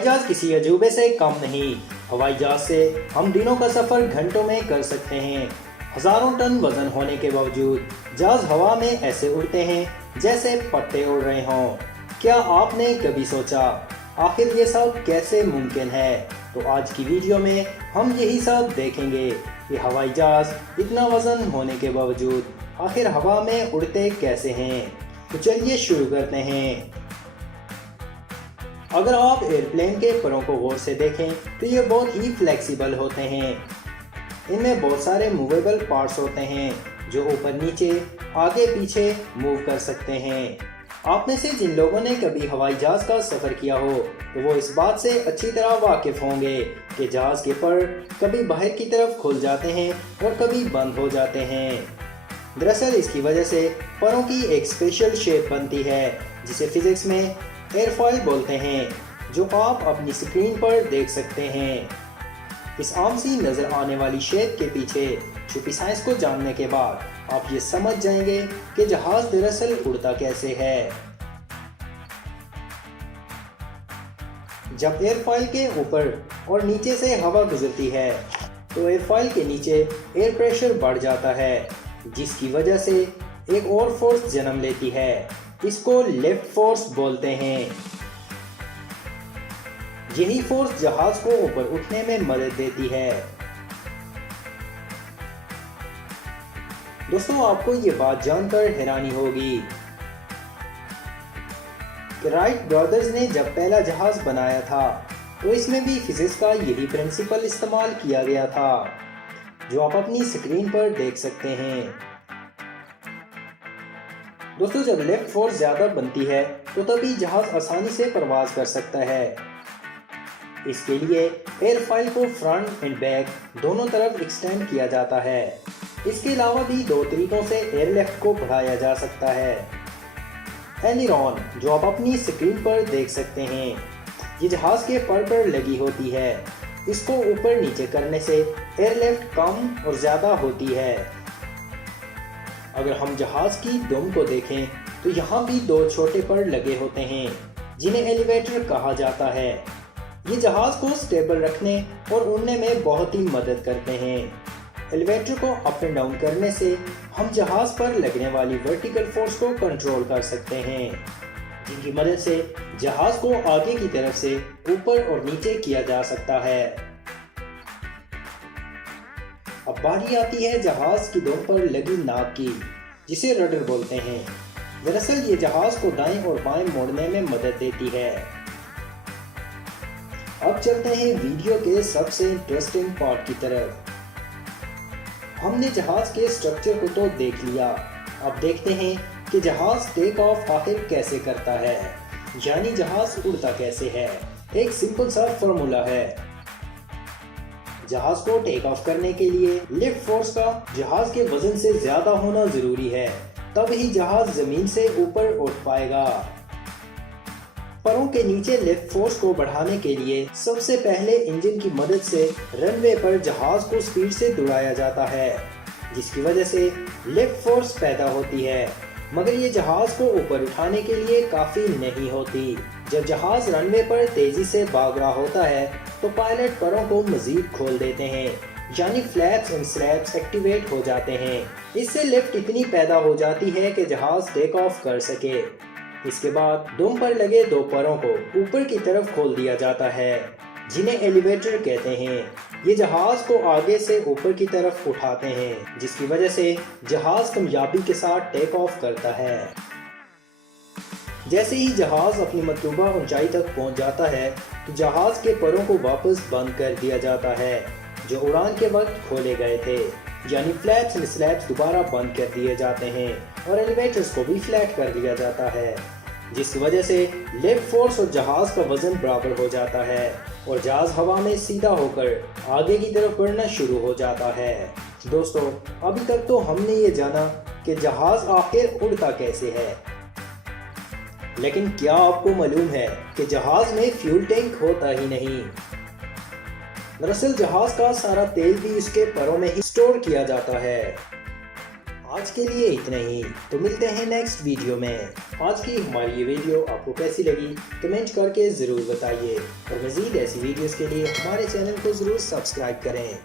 हवाई जहाज किसी अजूबे से कम नहीं। हवाई जहाज से हम दिनों का सफर घंटों में कर सकते हैं। हजारों टन वजन होने के बावजूद जहाज हवा में ऐसे उड़ते हैं जैसे पत्ते उड़ रहे हों। क्या आपने कभी सोचा आखिर ये सब कैसे मुमकिन है? तो आज की वीडियो में हम यही सब देखेंगे कि हवाई जहाज इतना वजन होने के बावजूद आखिर हवा में उड़ते कैसे हैं। तो चलिए शुरू करते हैं। अगर आप एयरप्लेन के परों को गौर से देखें तो ये बहुत ही फ्लेक्सिबल होते हैं। इनमें बहुत सारे मूवेबल पार्ट्स होते हैं जो ऊपर नीचे आगे पीछे मूव कर सकते हैं। आप में से जिन लोगों ने कभी हवाई जहाज का सफ़र किया हो तो वो इस बात से अच्छी तरह वाकिफ होंगे कि जहाज के पर कभी बाहर की तरफ खुल जाते हैं और कभी बंद हो जाते हैं। दरअसल इसकी वजह से परों की एक स्पेशल शेप बनती है जिसे फिजिक्स में एयरफॉयल बोलते हैं, जो आप अपनी स्क्रीन पर देख सकते हैं। इस आम सी नज़र आने वाली शेप के पीछे छुपी साइंस को जानने के बाद आप ये समझ जाएंगे कि जहाज दरअसल उड़ता कैसे है। जब एयरफॉयल के ऊपर और नीचे से हवा गुजरती है तो एयरफॉयल के नीचे एयर प्रेशर बढ़ जाता है, जिसकी वजह से एक और फोर्स जन्म लेती है। इसको लिफ्ट फोर्स बोलते हैं। यही फोर्स जहाज को ऊपर उठने में मदद देती है। दोस्तों, आपको ये बात जानकर हैरानी होगी कि राइट ब्रदर्स ने जब पहला जहाज बनाया था तो इसमें भी फिजिक्स का यही प्रिंसिपल इस्तेमाल किया गया था, जो आप अपनी स्क्रीन पर देख सकते हैं। दोस्तों, जब लिफ्ट फोर्स ज़्यादा बनती है तो तभी जहाज आसानी से परवाज कर सकता है। इसके लिए एयरफॉयल को फ्रंट एंड बैक दोनों तरफ एक्सटेंड किया जाता है। इसके अलावा भी दो तरीकों से एयरलिफ्ट को बढ़ाया जा सकता है। एलिरॉन, जो आप अपनी स्क्रीन पर देख सकते हैं, ये जहाज के पर लगी होती है। इसको ऊपर नीचे करने से एयरलिफ्ट कम और ज़्यादा होती है। अगर हम जहाज की दुम को देखें तो यहाँ भी दो छोटे पर लगे होते हैं जिन्हें एलिवेटर कहा जाता है। ये जहाज को स्टेबल रखने और उड़ने में बहुत ही मदद करते हैं। एलिवेटर को अप एंड डाउन करने से हम जहाज पर लगने वाली वर्टिकल फोर्स को कंट्रोल कर सकते हैं, जिनकी मदद से जहाज को आगे की तरफ से ऊपर और नीचे किया जा सकता है। अब बारी आती है जहाज की दुम पर लगी नाक की, जिसे रडर बोलते हैं। दरअसल ये जहाज को दाएं और बाएं मोड़ने में मदद देती है। अब चलते हैं वीडियो के सबसे इंटरेस्टिंग पार्ट की तरफ। हमने जहाज के स्ट्रक्चर को तो देख लिया, अब देखते हैं कि जहाज टेक ऑफ आखिर कैसे करता है, यानी जहाज उड़ता कैसे है। एक सिंपल सा फॉर्मूला है। जहाज को टेक ऑफ करने के लिए लिफ्ट फोर्स का जहाज के वजन से ज्यादा होना जरूरी है, तब ही जहाज जमीन से ऊपर उठ पाएगा। परों के नीचे लिफ्ट फोर्स को बढ़ाने के लिए सबसे पहले इंजन की मदद से रनवे पर जहाज को स्पीड से दौड़ाया जाता है, जिसकी वजह से लिफ्ट फोर्स पैदा होती है। मगर ये जहाज को ऊपर उठाने के लिए काफी नहीं होती। जब जहाज रनवे पर तेजी से भाग रहा होता है तो पायलट परों को मजीद खोल देते हैं, यानी फ्लैप्स एंड स्लैप्स एक्टिवेट हो जाते हैं। इससे लिफ्ट इतनी पैदा हो जाती है कि जहाज टेक ऑफ कर सके। इसके बाद दुम पर लगे दो परों को ऊपर की तरफ खोल दिया जाता है, जिन्हें एलिवेटर कहते हैं। ये जहाज को आगे से ऊपर की तरफ उठाते हैं, जिसकी वजह से जहाज कामयाबी के साथ टेक ऑफ करता है। जैसे ही जहाज अपनी मतलूबा ऊंचाई तक पहुंच जाता है तो जहाज के परों को वापस बंद कर दिया जाता है, जो उड़ान के वक्त खोले गए थे, यानी फ्लैप्स एंड स्लैप्स दोबारा बंद कर दिए जाते हैं और एलिवेटर्स को भी फ्लैट कर दिया जाता है, जिसकी वजह से लिफ्ट फोर्स और जहाज का वजन बराबर हो जाता है और जहाज हवा में सीधा होकर आगे की तरफ बढ़ना शुरू हो जाता है। दोस्तों, अभी तक तो हमने ये जाना कि जहाज आखिर उड़ता कैसे है, लेकिन क्या आपको मालूम है कि जहाज में फ्यूल टैंक होता ही नहीं। दरअसल जहाज का सारा तेल भी इसके परों में ही स्टोर किया जाता है। आज के लिए इतना ही, तो मिलते हैं नेक्स्ट वीडियो में। आज की हमारी ये वीडियो आपको कैसी लगी कमेंट करके ज़रूर बताइए और मज़ीद ऐसी वीडियोस के लिए हमारे चैनल को ज़रूर सब्सक्राइब करें।